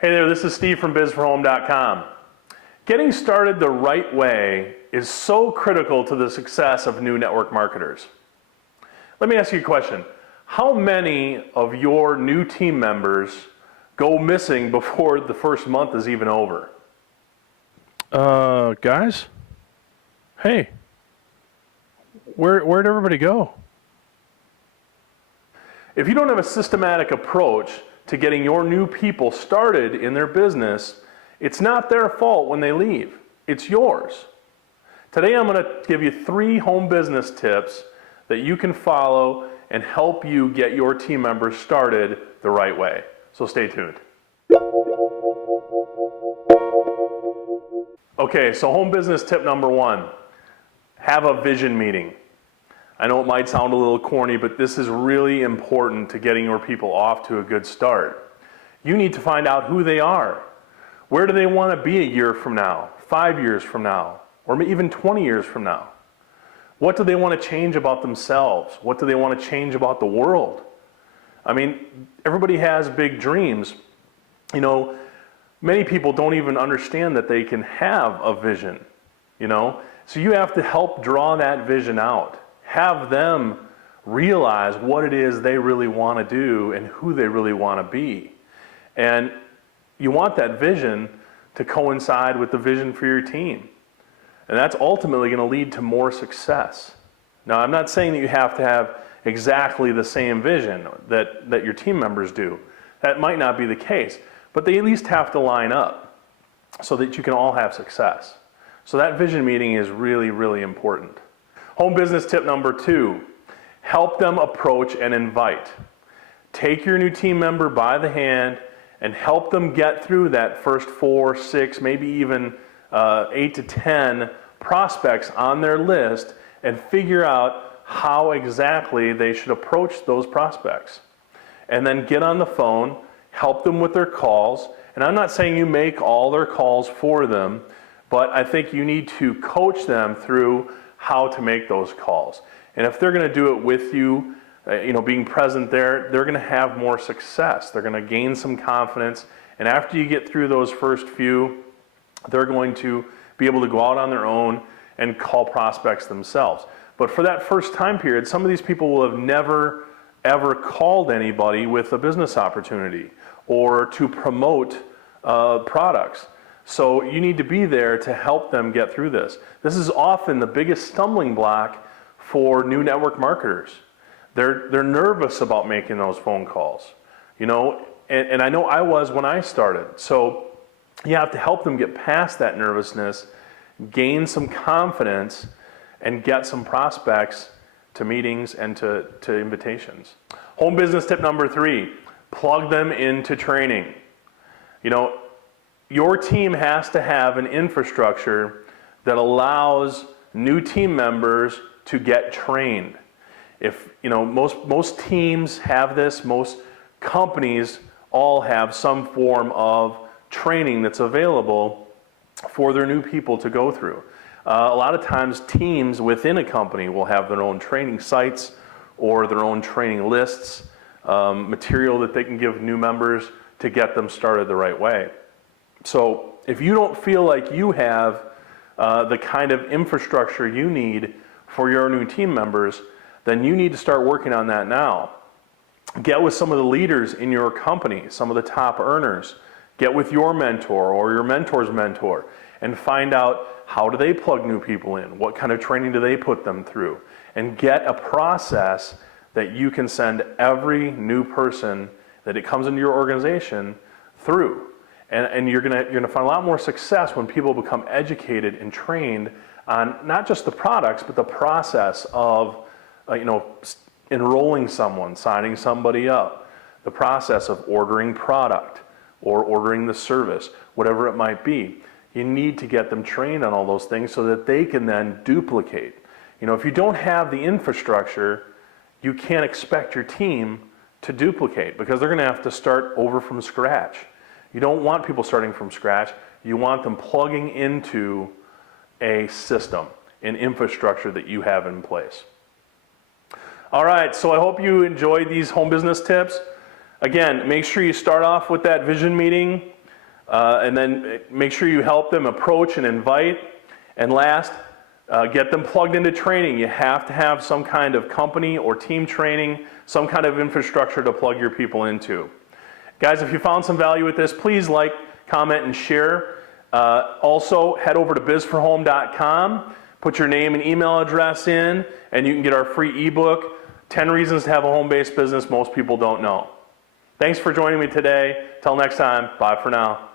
Hey there, this is Steve from bizforhome.com. Getting started the right way is so critical to the success of new network marketers. Let me ask you a question. How many of your new team members go missing before the first month is even over? Guys? Hey, where'd everybody go? If you don't have a systematic approach to getting your new people started in their business, it's not their fault when they leave. It's yours. Today I'm going to give you 3 home business tips that you can follow and help you get your team members started the right way. So stay tuned. Okay, so home business tip number 1, have a vision meeting. I know it might sound a little corny, but this is really important to getting your people off to a good start. You need to find out who they are. Where do they want to be a year from now, 5 years from now, or even 20 years from now? What do they want to change about themselves? What do they want to change about the world? I mean, everybody has big dreams. You know, many people don't even understand that they can have a vision, So you have to help draw that vision out. Have them realize what it is they really want to do and who they really want to be. And you want that vision to coincide with the vision for your team. And that's ultimately going to lead to more success. Now, I'm not saying that you have to have exactly the same vision that your team members do. That might not be the case. But they at least have to line up so that you can all have success. So that vision meeting is really, really important. Home business tip number 2, help them approach and invite. Take your new team member by the hand and help them get through that first 4, 6, maybe even 8 to 10 prospects on their list and figure out how exactly they should approach those prospects. And then get on the phone, help them with their calls. And I'm not saying you make all their calls for them, but I think you need to coach them through how to make those calls. And if they're going to do it with you, being present there, they're going to have more success. They're going to gain some confidence. And after you get through those first few, they're going to be able to go out on their own and call prospects themselves. But for that first time period, some of these people will have never, ever called anybody with a business opportunity or to promote products. So you need to be there to help them get through this. This is often the biggest stumbling block for new network marketers. They're nervous about making those phone calls, and I know I was when I started. So you have to help them get past that nervousness, gain some confidence, and get some prospects to meetings and to invitations. Home business tip number 3, plug them into training. Your team has to have an infrastructure that allows new team members to get trained. If most teams have this, most companies all have some form of training that's available for their new people to go through. A lot of times teams within a company will have their own training sites or their own training lists, material that they can give new members to get them started the right way. So if you don't feel like you have the kind of infrastructure you need for your new team members, then you need to start working on that now. Get with some of the leaders in your company, some of the top earners. Get with your mentor or your mentor's mentor and find out how do they plug new people in? What kind of training do they put them through? And get a process that you can send every new person that it comes into your organization through. And you're gonna find a lot more success when people become educated and trained on not just the products, but the process of enrolling someone, signing somebody up, the process of ordering product or ordering the service, whatever it might be. You need to get them trained on all those things so that they can then duplicate. If you don't have the infrastructure, you can't expect your team to duplicate because they're going to have to start over from scratch. You don't want people starting from scratch. You want them plugging into a system, an infrastructure that you have in place. All right, so I hope you enjoyed these home business tips. Again, make sure you start off with that vision meeting. And then make sure you help them approach and invite. And last, get them plugged into training. You have to have some kind of company or team training, some kind of infrastructure to plug your people into. Guys, if you found some value with this, please like, comment, and share. Also, head over to bizforhome.com, put your name and email address in, and you can get our free ebook, 10 Reasons to Have a Home-Based Business Most People Don't Know. Thanks for joining me today. Till next time, bye for now.